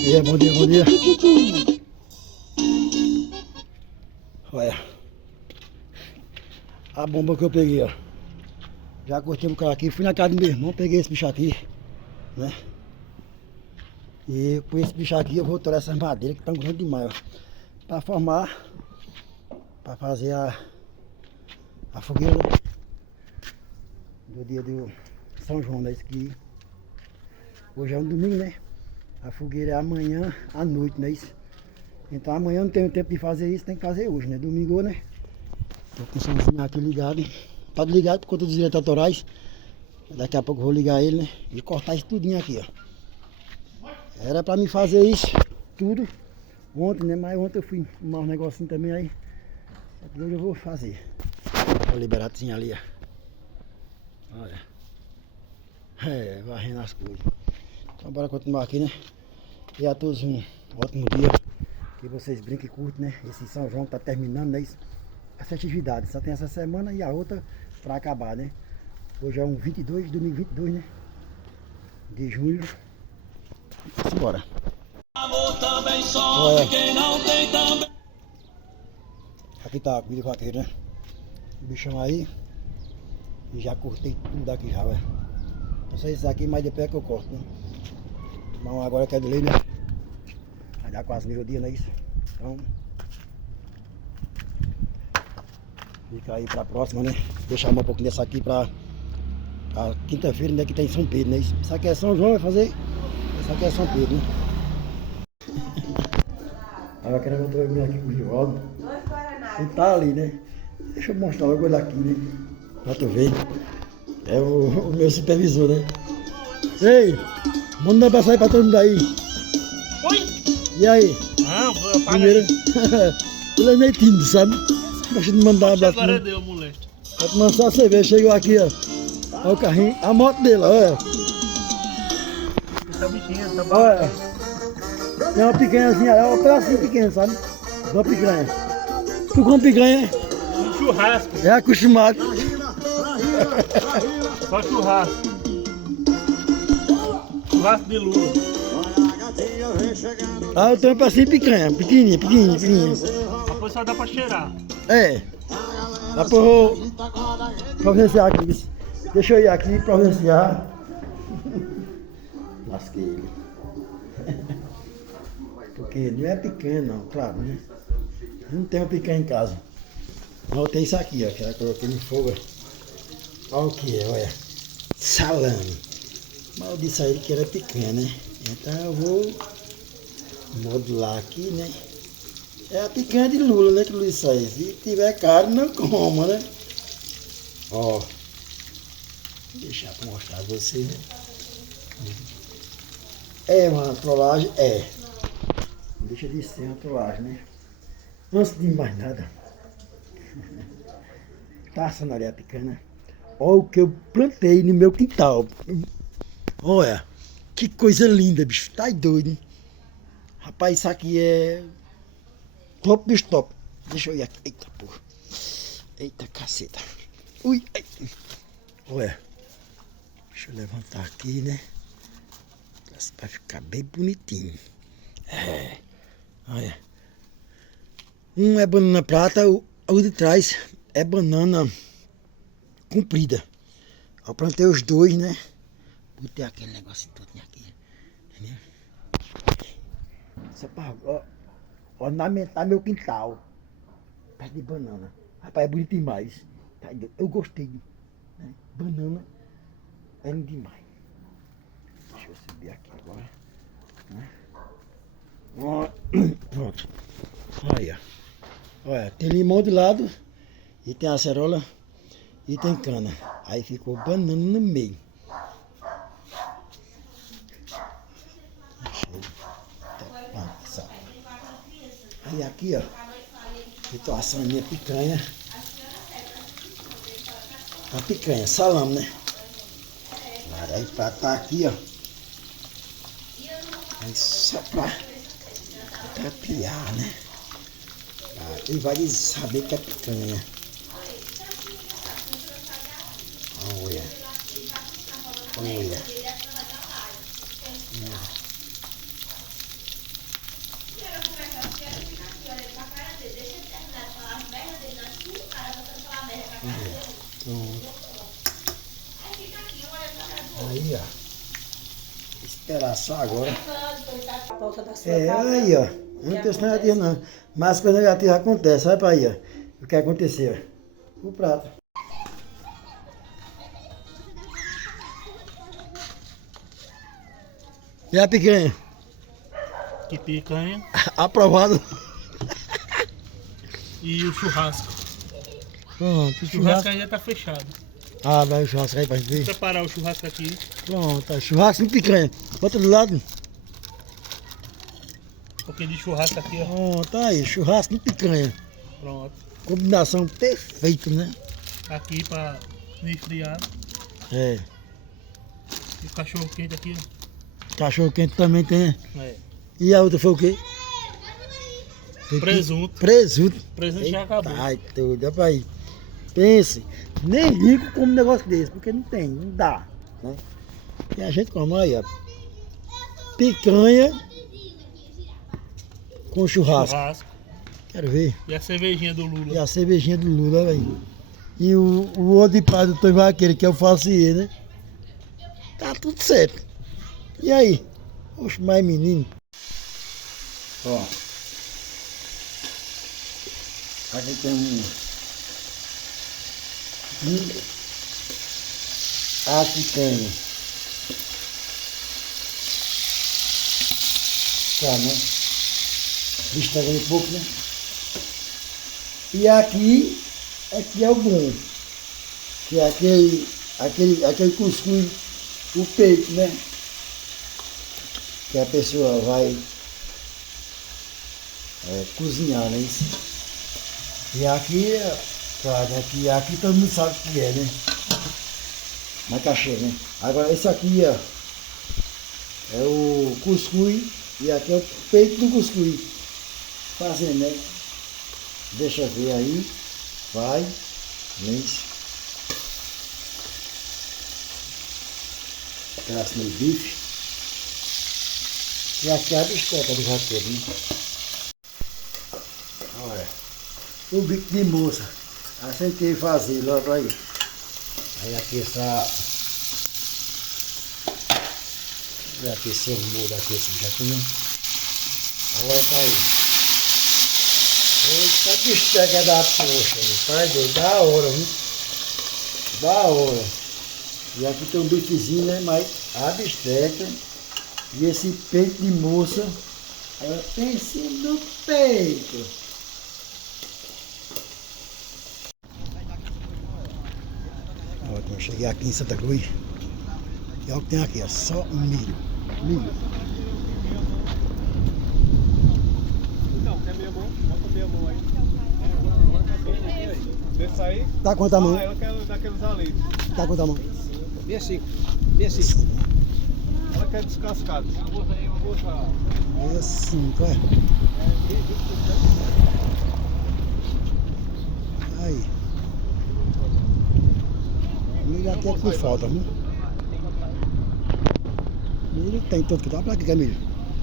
Bom dia, bom dia. Olha a bomba que eu peguei, ó. Já cortei o cara aqui, fui na casa do meu irmão, peguei esse bicho aqui, né? E com esse bicho aqui eu vou torar essas madeiras que estão grandes demais, ó. Pra formar, pra fazer a fogueira do dia do São João, né? Isso aqui. Hoje é um domingo, né? A fogueira é amanhã à noite, né? Isso. Então amanhã eu não tenho tempo de fazer isso, tem que fazer hoje, né? Domingo, né? Tô com o somzinho aqui ligado. Tá ligado por conta dos direitos autorais. Daqui a pouco eu vou ligar ele, né? E cortar isso tudinho aqui, ó. Era pra me fazer isso tudo ontem, né? Mas ontem eu fui arrumar um negocinho também aí. Hoje eu vou fazer. Vou liberar assim ali, ó. Olha. É, varrendo as coisas. Então bora continuar aqui, né? E a todos um ótimo dia. Que vocês brinquem e curtem, né? Esse São João tá terminando, né? As festividades. Só tem essa semana e a outra pra acabar, né? Hoje é um 22, domingo 22, né? De julho. Simbora. Aqui tá a comida vaqueira, né? O bichão aí. E já cortei tudo daqui já, velho. Não sei isso aqui, mas depois é que eu corto, né? Mas agora que é de lei, né? Vai dar quase meio-dia, não é isso? Então. Fica aí pra próxima, né? Deixar um pouquinho dessa aqui pra quinta-feira, né? Que tem São Pedro, né? Isso aqui é São João, vai fazer. Isso aqui é São Pedro, né? Aí eu quero vir aqui com o Givaldo. Ele tá ali, né? Deixa eu mostrar logo ele aqui, né? Pra tu ver. É o meu supervisor, né? Ei! Manda um abraço aí pra todo mundo aí. Oi! E aí? Não, Primeiro. Ele é meio tímido, sabe? Deixa eu mandar um abraço. Agora deu, moleque. Vai tomar só a cerveja. Chegou aqui, ó. Olha o carrinho. A moto dele, olha. Essa bichinha, tá bom. Olha. Tem uma picanhazinha, é um pedacinho pequeno, sabe? Uma picanha. Tu come picanha? Um churrasco. É acostumado. Só churrasco. Churrasco de lula. Ah, eu tenho um pedacinho de picanha. Pequenininha, pequenininha. Depois só dá pra cheirar. É. Depois eu vou providenciar aqui. Deixa eu ir aqui e providenciar. Lasquei ele. Porque não é picanha não, claro, né? Eu não tenho picanha em casa. Mas eu tenho isso aqui, ó, que eu coloquei no fogo. Olha o que é, olha. Salame. Mas eu disse a ele que era picanha, né? Então eu vou modular aqui, né? É a picanha de lula, né? Que o Luiz sai. Se tiver carne, não coma, né? Ó. Vou deixar pra mostrar a vocês, né? É uma trollagem? É. Não deixa de ser uma trollagem, né? Antes de mais nada. Tá assando ali a picanha. Olha o que eu plantei no meu quintal. Olha. Que coisa linda, bicho. Tá doido, hein? Rapaz, isso aqui é top dos top. Deixa eu ir aqui. Eita, porra. Eita, caceta. Ui, ai. Olha. Deixa eu levantar aqui, né? Pra ficar bem bonitinho. É. Olha. Um é banana prata, o de trás é banana comprida. Eu plantei os dois, né? Botei aquele negócio todo aqui. Entendeu? Só pra ornamentar meu quintal. Pé de banana. Rapaz, é bonito demais. Eu gostei. Né? Banana é lindo demais. Deixa eu subir aqui agora. Né? Pronto. Olha. Olha, tem limão de lado. E tem acerola. E tem cana. Aí ficou banana no meio. Aí aqui, ó. Eu tô assando minha picanha. A picanha, salame, né? Aí pra tá aqui, ó. Aí só pra tapear, né? Aí vai saber que é picanha. Olha. Olha. Vai assar agora. A volta da sua É, casa. olha aí, ó. Não tem negativo não. Mas coisa negativa acontece, olha pra aí, ó. O que aconteceu? O prato. E a picanha? Que picanha. Aprovado. E o churrasco. Pronto, O churrasco ainda tá fechado. Ah, vai o churrasco aí pra gente ver. Preparar o churrasco aqui. Pronto, tá. Churrasco e picanha. Bota do lado. Um pouquinho de churrasco aqui, ó. Pronto, tá aí. Churrasco e picanha. Pronto. Combinação perfeita, né? Aqui pra esfriar. É. E o cachorro quente aqui, ó. Cachorro quente também tem. É. E a outra foi o quê? Foi Presunto. Presunto. Presunto já acabou. Ai, tudo, é pra aí. Pense, nem rico come um negócio desse, porque não tem, não dá. Né? E a gente come aí, ó. Picanha com churrasco. Churrasco. Quero ver. E a cervejinha do E Lula. a cervejinha do Lula, olha aí. E o outro de paz do Tony Vaqueiro, que é o falsier, né? Tá tudo certo. E aí? Oxe, mais menino. Ó. Aqui tem aqui tem. Tá, né? Bicho tá ganhando pouco, né? E aqui é o bom. Que é aquele cuscuz, o peito, né? Que a pessoa vai cozinhar, né? Isso. E aqui, claro, aqui todo mundo sabe o que é, né? Macaxê, né? Agora esse aqui, ó, é o cuscuz e aqui é o peito do cuscuz. Fazendo, né? Deixa ver aí. Vai. Isso. Pedacinho de bife. E aqui é a bisteca do vaqueiro, né? Olha. O bico de moça. Aceitei fazer logo aí. Aí aqui já aqueceu o molho aqui, esse já tinha. Agora tá aí. Eita bisteca da poxa, meu pai doido, da hora, viu? Da hora. E aqui tem um bifezinho, né? Mas a bisteca e esse peito de moça, ela pensa no peito. Ó, eu cheguei aqui em Santa Cruz. E olha o que tem aqui, é só milho. Milho. Não, quer meia mão? Bota meia mão aí. Desce aí. Tá quanto a mão? Ah, ela quer daqueles ali. Tá quanto a mão? 65. 65. Ela quer descascado. Eu vou botar. É 5, é. Aí. Milho aqui é que falta, viu? Milho tem todo que dá pra aqui, que é milho.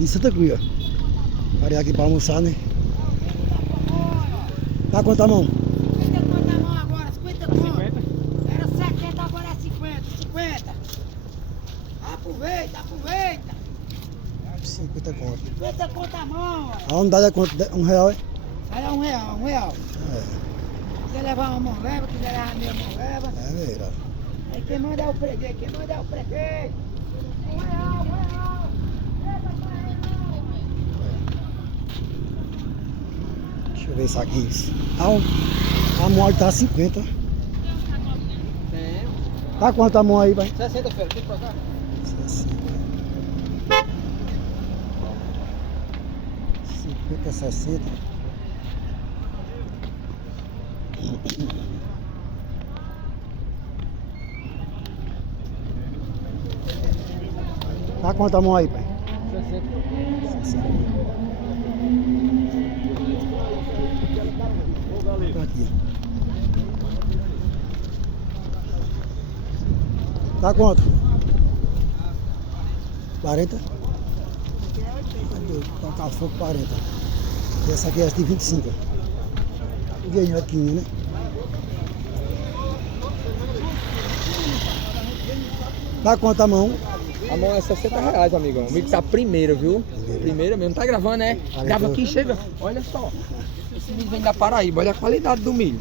Em Santa Cruz, ó. Parei aqui pra almoçar, né? Tá quanto a mão? 50 conto a mão agora, 50 conto. 50? Era 70, agora é 50, 50. Aproveita, aproveita. 50 conto. 50 conto a mão. A unidade é quanto? R$1, é? Aí é R$1, R$1. É, Quiser levar uma mão leva, quiser levar meia mão leva. é verdade. Aí quem manda é o freguês, quem manda é o freguês. R$1, R$1. Eita, Deixa eu ver isso aqui. A mão tá 50. Tem. Tá quanto a mão aí, pai? 60, filho, tem pra cá? 50, 60. Tá quanto a mão aí, pai? 60. Tá aqui. Tá quanto? 40? Tocar fogo 40. E essa aqui é de 25. Ganhou aqui, né? Tá quanto a mão? 20. A mão é 60 reais, amigão. O milho tá primeiro, viu? Primeiro mesmo. Tá gravando, né? Grava aqui, chega. Olha só. Esse milho vem da Paraíba. Olha a qualidade do milho.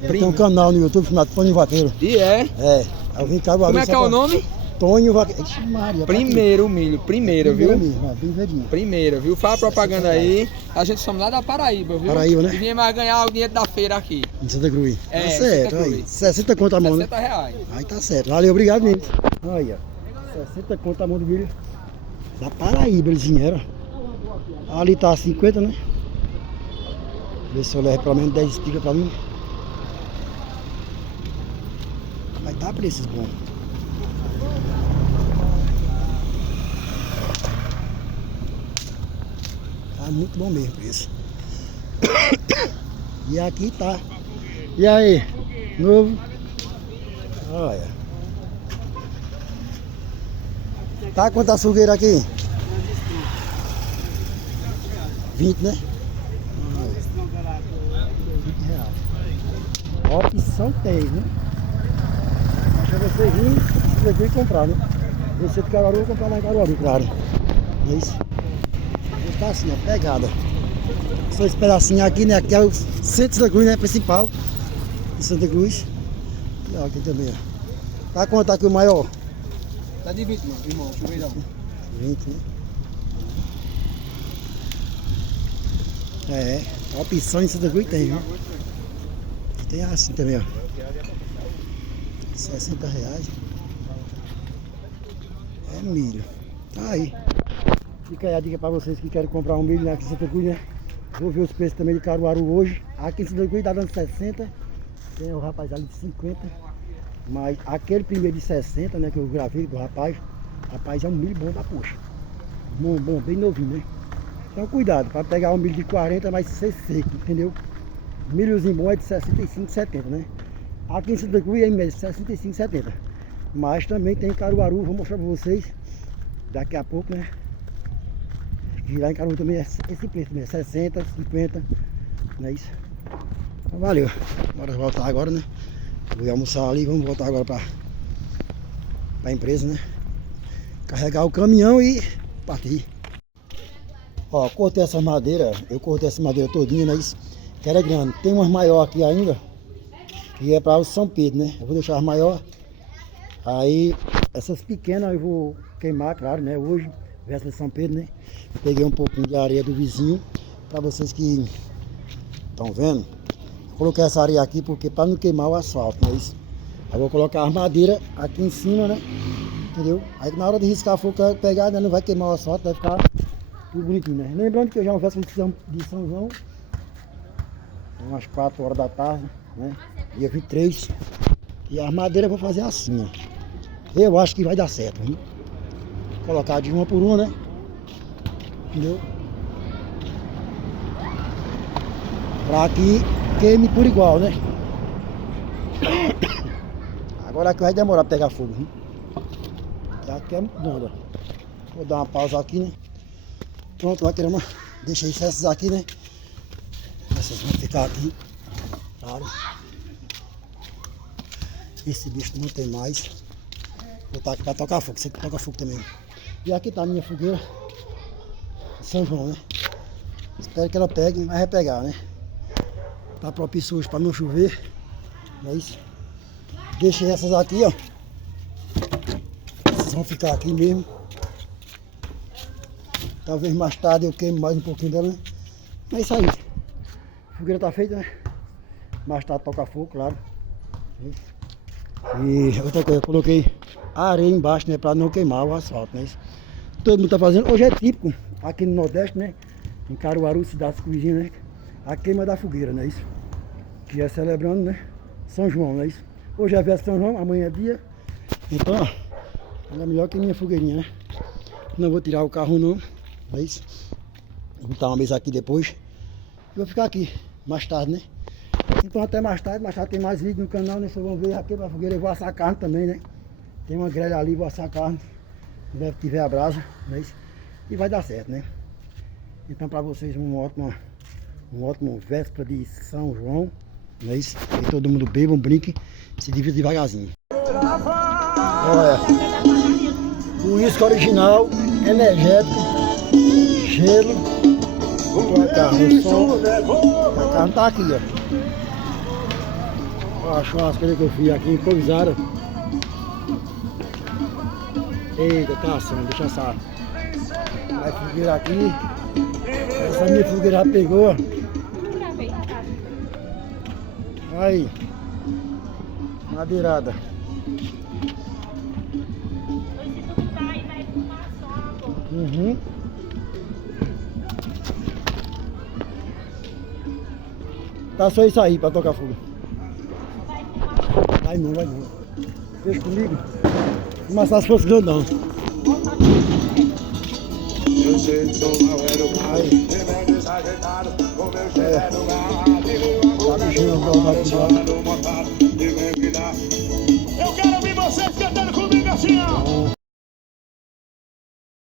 Tem um canal no YouTube chamado Tonho Vaqueiro. E é? É. Eu vim Caruaru. Como é que é o nome? Tonho Vaqueiro. Ixi, Maria, Primeiro o milho. Primeiro, viu? Mesmo, bem verdinho. Primeiro, viu? Fala a propaganda aí. A gente somos lá da Paraíba, viu? Paraíba, né? E viemos a ganhar o dinheiro da feira aqui. Em Santa Cruz. É, Tá Santa certo, Cruz. aí. 60 conto a mão, né? 60 reais. Aí tá certo. Valeu, obrigado mesmo. Aí, ó. 60 conto a mão do milho. Da Paraíba eles vieram. Ali tá 50, né? Vê se eu levo pelo menos 10 espigas pra mim. Vai dar preços bons. Tá muito bom mesmo o preço. E aqui tá. E aí? Novo? Olha. Tá quanto a fogueira aqui? 20, né? 20 reais. Opção tem, né? Deixa você vir e comprar, né? Você de Caruaru, eu vou comprar lá em Caruaru, claro. É isso. Tá assim, ó, pegada. Só esse pedacinho aqui, né? Aqui é o centro de Santa Cruz, né? Principal de Santa Cruz. E ó, aqui também, ó. Tá quanto aqui o maior? Tá de 20, irmão. Chuveirão. 20, né? É, opção em Santa Cruz tem, viu? Tem assim também, ó. 60 reais. É milho. Tá aí. Fica aí a dica pra vocês que querem comprar um milho aqui em Santa Cruz, né? Vou ver os preços também de Caruaru hoje. Aqui em Santa Cruz tá dando 60. Tem o rapaz ali de 50. Mas aquele primeiro de 60, né? Que eu gravei do rapaz. Rapaz, é um milho bom da poxa. Bom, bem novinho, né? Então cuidado, para pegar um milho de 40, mas ser seco, entendeu? Milhozinho bom é de 65, 70, né? Aqui em Santa Cruz é em média 65, 70. Mas também tem Caruaru, vou mostrar para vocês daqui a pouco, né? E lá em Caruaru também é esse preço mesmo, 60, 50, não é isso? Então, valeu. Bora voltar agora, né? Vou almoçar ali, vamos voltar agora para a empresa, né? Carregar o caminhão e partir. Ó, cortei essa madeira, eu cortei essa madeira todinha, né? Isso que era grande. Tem umas maior aqui ainda, que é para o São Pedro, né? Eu vou deixar as maior. Aí, essas pequenas eu vou queimar, claro, né? Hoje, véspera de São Pedro, né? Peguei um pouquinho de areia do vizinho, para vocês que estão vendo. Coloquei essa areia aqui porque para não queimar o asfalto, não é isso? Aí vou colocar as madeiras aqui em cima, né? Entendeu? Aí na hora de riscar fogo, pegar, né? Não vai queimar o asfalto, vai ficar tudo bonitinho, né? Lembrando que hoje é uma véspera de São João, umas 4 horas da tarde, né? Dia 23. E as madeiras eu vou fazer assim, ó. Eu acho que vai dar certo, viu? Colocar de uma por uma, né? Entendeu? Pra que queime por igual, né? Agora aqui vai demorar pra pegar fogo, viu? Aqui é muito bom, ó. Vou dar uma pausa aqui, né? Pronto, vai querer uma. Deixa essas aqui, né? Essas vão ficar aqui. Claro. Esse bicho não tem mais. Vou botar aqui pra tocar fogo. Você que toca fogo também. E aqui tá a minha fogueira. São João, né? Espero que ela pegue, vai repegar, né? Tá propício hoje pra não chover. Não é isso? Deixei essas aqui, ó. Essas vão ficar aqui mesmo. Talvez mais tarde eu queime mais um pouquinho dela, né? Mas é isso aí. A fogueira tá feita, né? Mais tarde toca fogo, claro. E outra coisa, eu coloquei areia embaixo, né? Pra não queimar o asfalto, né? Todo mundo tá fazendo. Hoje é típico, aqui no Nordeste, né? Em Caruaru, cidades vizinhas, né? A queima da fogueira, não é isso? Que é celebrando, né? São João, não é isso? Hoje é véspera de São João, amanhã é dia. Então, ó, ela é melhor que minha fogueirinha, né? Não vou tirar o carro não, não é isso? Vou botar uma mesa aqui depois. E vou ficar aqui, mais tarde, né? Então até mais tarde tem mais vídeo no canal, né? Vocês vão ver aqui pra fogueira, eu vou assar carne também, né? Tem uma grelha ali, vou assar carne. Deve tiver a brasa, não é isso? E vai dar certo, né? Então pra vocês um ótimo véspera de São João, não é isso? Que todo mundo beba, brinque, se divirta devagarzinho. Olha, uísque original, energético, gelo. Olha a carne, o som. A carne tá aqui, ó. Ó a churrasqueira que eu fiz aqui, improvisada. Eita, tá assando, deixa assar. Vai fogueira aqui. Essa minha fogueira já pegou. Aí. Madeirada. Uhum. Tá só isso aí pra tocar fogo. Vai não, vai não. Deixa comigo. Mas se fosse grandão. Aí. É. Tá bichinho, vai pro lado.